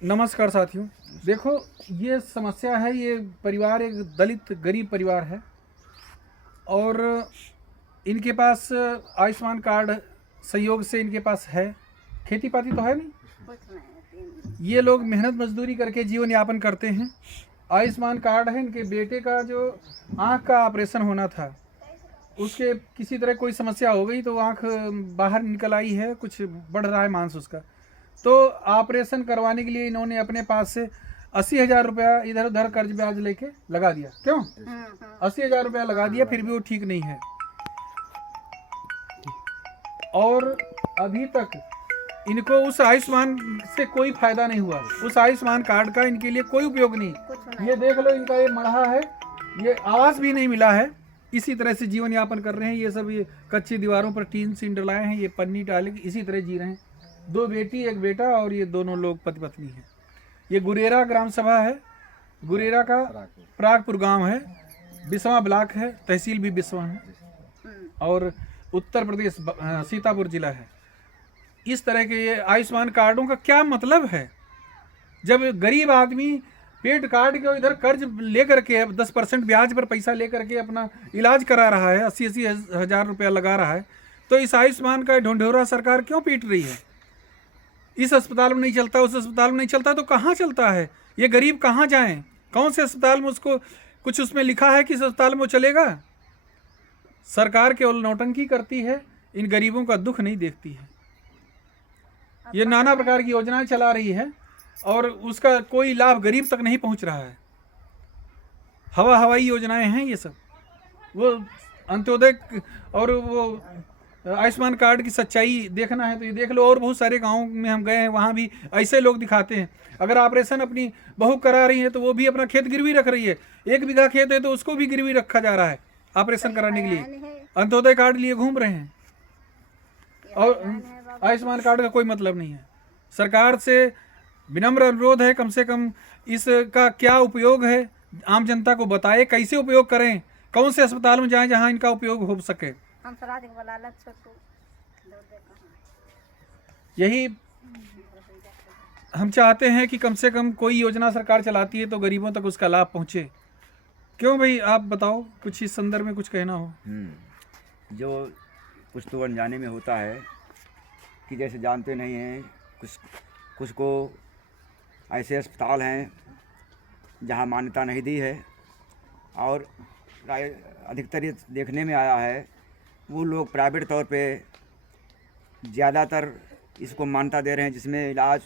नमस्कार साथियों। देखो, ये समस्या है। ये परिवार एक दलित गरीब परिवार है और इनके पास आयुष्मान कार्ड सहयोग से इनके पास है। खेती पाती तो है नहीं। ये लोग मेहनत मजदूरी करके जीवन यापन करते हैं। आयुष्मान कार्ड है। इनके बेटे का जो आँख का ऑपरेशन होना था, उसके किसी तरह कोई समस्या हो गई तो आँख बाहर निकल आई है, कुछ बढ़ रहा है मांस उसका। तो ऑपरेशन करवाने के लिए इन्होंने अपने पास से 80,000 रुपया इधर उधर कर्ज ब्याज लेके लगा दिया। क्यों 80,000 रुपया लगा दिया, फिर भी वो ठीक नहीं है। और अभी तक इनको उस आयुष्मान से कोई फायदा नहीं हुआ। उस आयुष्मान कार्ड का इनके लिए कोई उपयोग नहीं। ये देख लो, इनका ये मढ़ा है, ये आवास भी नहीं मिला है। इसी तरह से जीवन यापन कर रहे हैं। ये सब ये कच्ची दीवारों पर टीन सीन डलाए हैं, ये पन्नी डाले इसी तरह जी रहे हैं। 2 बेटी 1 बेटा और ये दोनों लोग पति पत्नी हैं। ये गुरेरा ग्राम सभा है। गुरेरा का प्रागपुर गांव है, बिस्वा ब्लॉक है, तहसील भी बिस्वा है और उत्तर प्रदेश सीतापुर जिला है। इस तरह के ये आयुष्मान कार्डों का क्या मतलब है? जब गरीब आदमी पेट काट के इधर कर्ज लेकर के 10% ब्याज पर पैसा लेकर के अपना इलाज करा रहा है, 80-80 हज़ार रुपया लगा रहा है, तो इस आयुष्मान का ढोंढोरा सरकार क्यों पीट रही है? इस अस्पताल में नहीं चलता, उस अस्पताल में नहीं चलता, तो कहाँ चलता है? ये गरीब कहाँ जाएं? कौन से अस्पताल में उसको कुछ उसमें लिखा है कि इस अस्पताल में वो चलेगा? सरकार केवल नौटंकी करती है, इन गरीबों का दुख नहीं देखती है। ये नाना प्रकार की योजनाएं चला रही है और उसका कोई लाभ गरीब तक नहीं पहुंच रहा है। हवाई योजनाएं हैं ये सब। वो अंत्योदय और वो आयुष्मान कार्ड की सच्चाई देखना है तो ये देख लो। और बहुत सारे गाँव में हम गए हैं, वहाँ भी ऐसे लोग दिखाते हैं। अगर ऑपरेशन अपनी बहू करा रही है तो वो भी अपना खेत गिरवी रख रही है। 1 बीघा खेत है तो उसको भी गिरवी रखा जा रहा है ऑपरेशन कराने के लिए। अंत्योदय कार्ड लिए घूम रहे हैं और आयुष्मान कार्ड का कोई मतलब नहीं है। सरकार से विनम्र अनुरोध है, कम से कम इसका क्या उपयोग है आम जनता को बताए, कैसे उपयोग करें, कौन से अस्पताल में जाएं जहां इनका उपयोग हो सके। यही हम चाहते हैं कि कम से कम कोई योजना सरकार चलाती है तो गरीबों तक उसका लाभ पहुंचे। क्यों भाई, आप बताओ, कुछ इस संदर्भ में कुछ कहना हो? जो कुछ तो अनजाने में होता है कि जैसे जानते नहीं हैं, कुछ को ऐसे अस्पताल हैं जहां मान्यता नहीं दी है और अधिकतर ये देखने में आया है वो लोग प्राइवेट तौर पे ज़्यादातर इसको मान्यता दे रहे हैं, जिसमें इलाज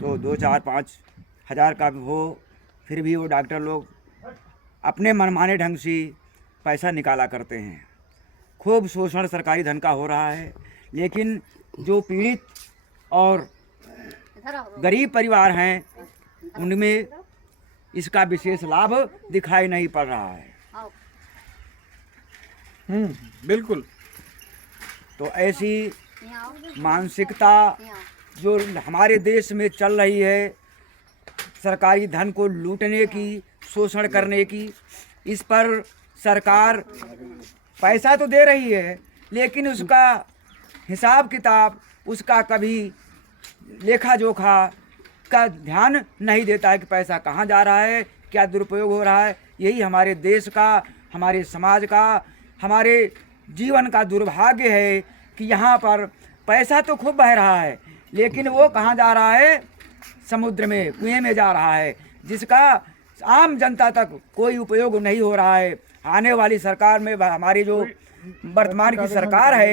तो 2, 4, 5 हज़ार का भी हो, फिर भी वो डॉक्टर लोग अपने मनमाने ढंग से पैसा निकाला करते हैं। खूब शोषण सरकारी धन का हो रहा है, लेकिन जो पीड़ित और गरीब परिवार हैं उनमें इसका विशेष लाभ दिखाई नहीं पड़ रहा है। बिल्कुल। तो ऐसी मानसिकता जो हमारे देश में चल रही है, सरकारी धन को लूटने की, शोषण करने की, इस पर सरकार पैसा तो दे रही है लेकिन उसका हिसाब किताब, उसका कभी लेखा जोखा का ध्यान नहीं देता है कि पैसा कहाँ जा रहा है, क्या दुरुपयोग हो रहा है। यही हमारे देश का, हमारे समाज का, हमारे जीवन का दुर्भाग्य है कि यहाँ पर पैसा तो खूब बह रहा है लेकिन वो कहाँ जा रहा है? समुद्र में, कुएं में जा रहा है, जिसका आम जनता तक कोई उपयोग नहीं हो रहा है। आने वाली सरकार में हमारी जो वर्तमान की सरकार है